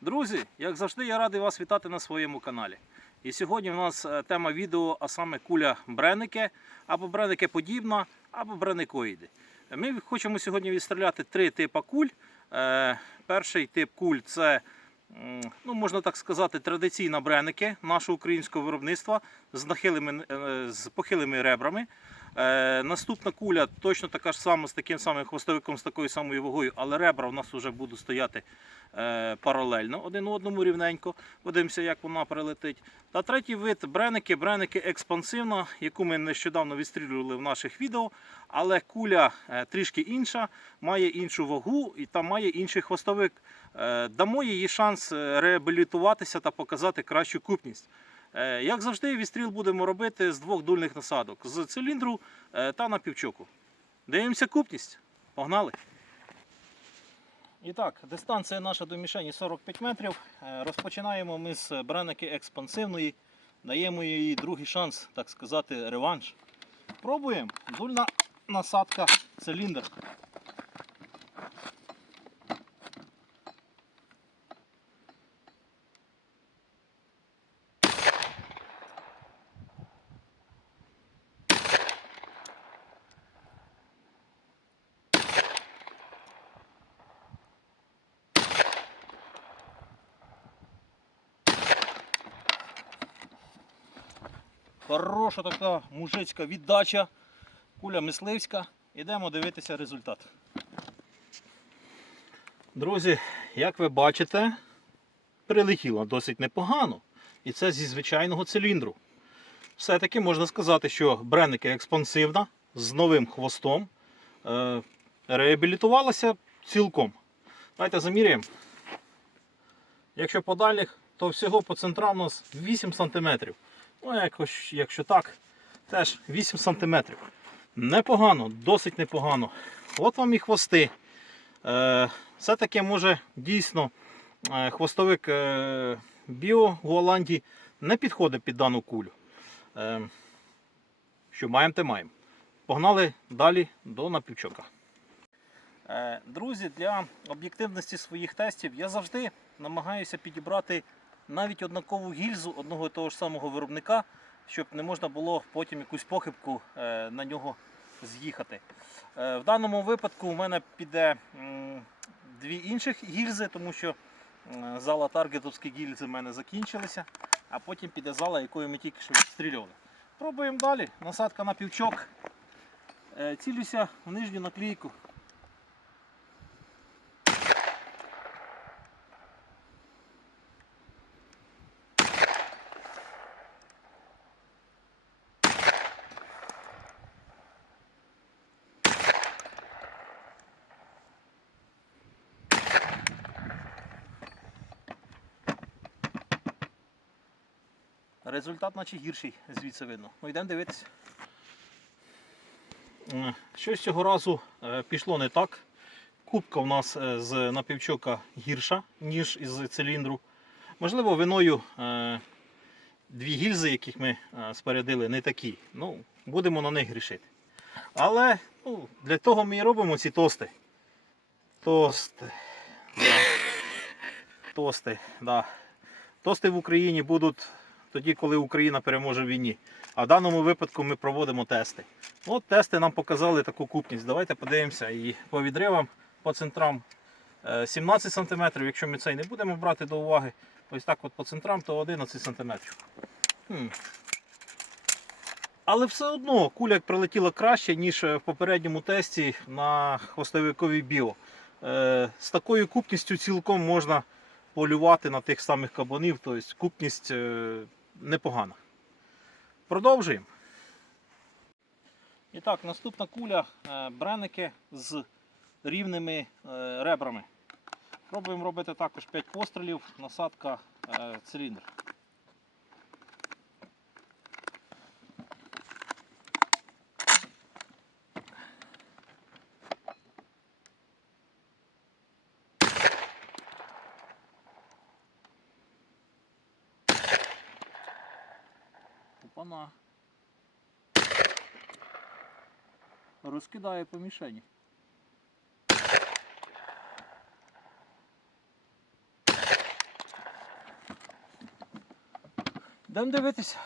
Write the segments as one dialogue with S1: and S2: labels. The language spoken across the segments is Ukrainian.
S1: Друзі, як завжди, я радий вас вітати на своєму каналі. І сьогодні в нас е, тема відео, а саме куля бреники, або бреники подібна, або бреникоїди. Ми хочемо сьогодні відстріляти три типи куль. Е, Перший тип куль це, ну, можна так сказати, традиційна бреники нашого українського виробництва з, нахилими, е, з похилими ребрами. Е, наступна куля точно така ж сама з таким самим хвостовиком, з такою самою вагою, але ребра у нас вже будуть стояти е, паралельно один одному рівненько. Подивимося, як вона прилетить. Та третій вид бреники, бреники експансивна, яку ми нещодавно відстрілювали в наших відео. Але куля е, трішки інша, має іншу вагу і та має інший хвостовик. Дамо їй шанс реабілітуватися та показати кращу купність. Е, Як завжди, відстріл будемо робити з двох дульних насадок з циліндру е, та на півчоку. Дивимося купність. Погнали! І так, дистанція наша до мішені 45 метрів. Е, Розпочинаємо ми з браники експансивної. Даємо їй другий шанс, так сказати, реванш. Пробуємо. Дульна насадка, циліндр. Хороша така мужицька віддача. Куля мисливська. Ідемо дивитися результат. Друзі, як ви бачите, прилетіло досить непогано. І це зі звичайного циліндру. Все-таки можна сказати, що бреники експансивна з новим хвостом е, реабілітувалася цілком. Давайте заміряємо. Якщо по то всього по центрам у нас 8 см. Ну, якось, якщо так, теж 8 см. Непогано, досить непогано. От вам і хвости. Е, Все-таки може дійсно е, хвостовик е, Біо Голландії не підходить під дану кулю. Що маємо, те маємо. Погнали далі до напівчока. Друзі, для об'єктивності своїх тестів я завжди намагаюся підібрати навіть однакову гільзу одного і того ж самого виробника, щоб не можна було потім якусь похибку е, на нього з'їхати. Е, В даному випадку у мене піде дві інших гільзи, тому що зала таргетовські гільзи в мене закінчилися, а потім піде зала, якою ми тільки що відстрілювали. Пробуємо далі. Насадка на півчок. Е, Цілюся в нижню наклейку. Результат наче гірший звідси видно. Ну йдемо дивитися. Щось цього разу е, пішло не так. Кубка у нас е, з напівчока гірша, ніж із циліндру. Можливо, виною е, дві гільзи, яких ми спорядили, не такі. Ну, будемо на них грішити. Але ну, для того ми і робимо ці тости. Тости. Тости, да. Тости в Україні будуть тоді, коли Україна переможе в війні. А в даному випадку ми проводимо тести. От тести нам показали таку купність. Давайте подивимося і по відривам, по центрам е, 17 см. Якщо ми цей не будемо брати до уваги, ось так от по центрам, то 11 см. Хм. Але все одно куля прилетіла краще, ніж в попередньому тесті на хвостовиковій біо. Е, З такою купністю цілком можна полювати на тих самих кабанів, тобто купність е, непогана. Продовжуємо. І так, наступна куля е, бреники з рівними е, ребрами. Пробуємо робити також 5 пострілів, насадка циліндр. прямо розкидає по мішені. Йдемо дивитися.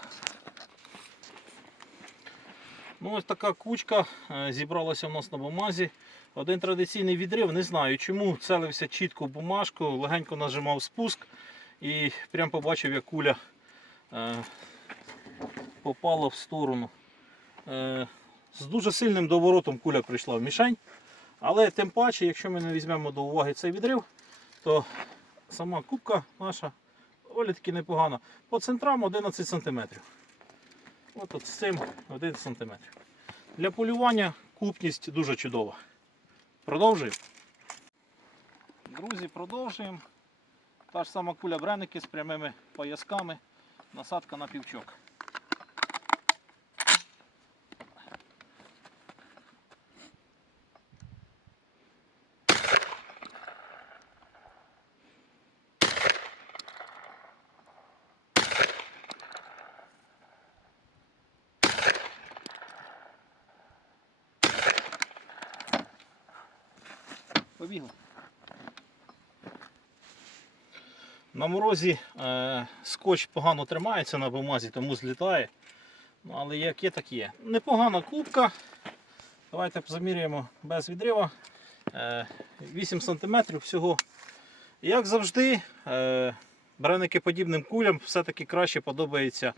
S1: Ну, Ось така кучка е, зібралася у нас на бумазі. Один традиційний відрив, не знаю чому. Целився чітко в бумажку, легенько нажимав спуск і прям побачив, як куля е, попала в сторону. Е, з дуже сильним доворотом куля прийшла в мішень. Але тим паче, якщо ми не візьмемо до уваги цей відрив, то сама кубка наша доволі таки непогана. По центрам 11 см. От, от з цим 11 см. Для полювання купність дуже чудова. Продовжуємо. Друзі, продовжуємо. Та ж сама куля бреники з прямими поясками. Насадка на півчок. Побігли. На морозі е, скотч погано тримається на бумазі, тому злітає. Ну, але як є, так є. Непогана кубка. Давайте заміряємо без відрива. Е, 8 см всього. Як завжди, е, бреники подібним кулям все-таки краще подобається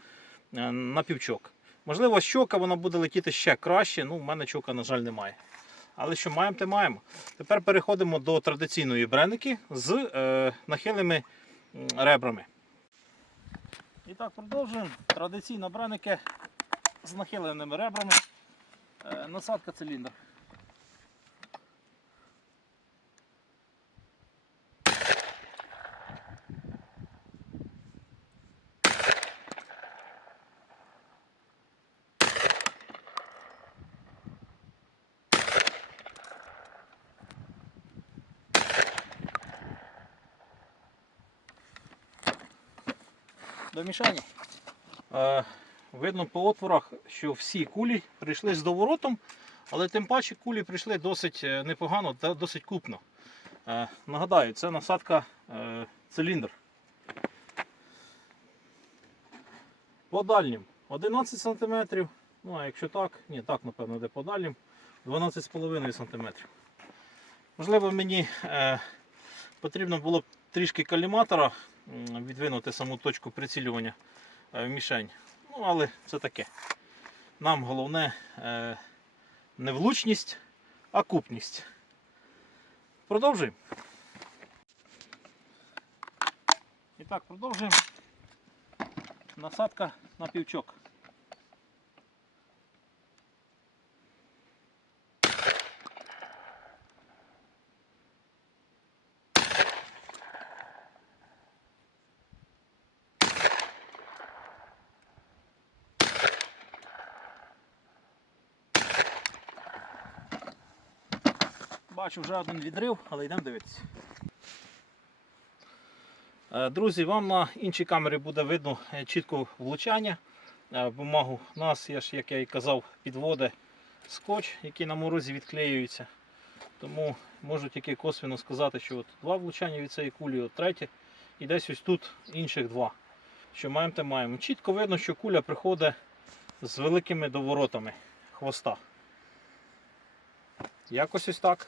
S1: е, на півчок. Можливо, щока вона буде летіти ще краще, ну, в мене чока, на жаль, немає. Але що маємо, те маємо. Тепер переходимо до традиційної бреники з е, нахилими ребрами. І так, продовжуємо. Традиційна бреники з нахиленими ребрами. Е, насадка циліндр. До мішання. Е, видно по отворах, що всі кулі прийшли з доворотом, але тим паче кулі прийшли досить е, непогано та досить купно. Е, нагадаю, це насадка циліндр. По дальнім 11 см. Ну, а якщо так, ні, так, напевно, де по дальнім 12,5 см. Можливо, мені потрібно було б трішки каліматора відвинути саму точку прицілювання е, в мішень. Ну, але все таке. Нам головне е, не влучність, а купність. Продовжуємо. І так, продовжуємо. Насадка на півчок. Бачу вже один відрив, але йдемо дивитися. Е, Друзі, вам на іншій камері буде видно е, чітко влучання е, бумагу. У нас, я ж, як я і казав, підводить скотч, який на морозі відклеюється. Тому можу тільки косвенно сказати, що от два влучання від цієї кулі, от третє, і десь ось тут інших два. Що маємо, те маємо. Чітко видно, що куля приходить з великими доворотами хвоста. Якось ось так.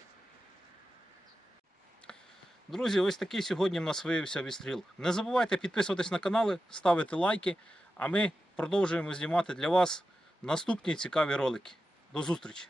S1: Друзі, ось такий сьогодні в нас виявився відстріл. Не забувайте підписуватись на канали, ставити лайки, а ми продовжуємо знімати для вас наступні цікаві ролики. До зустрічі!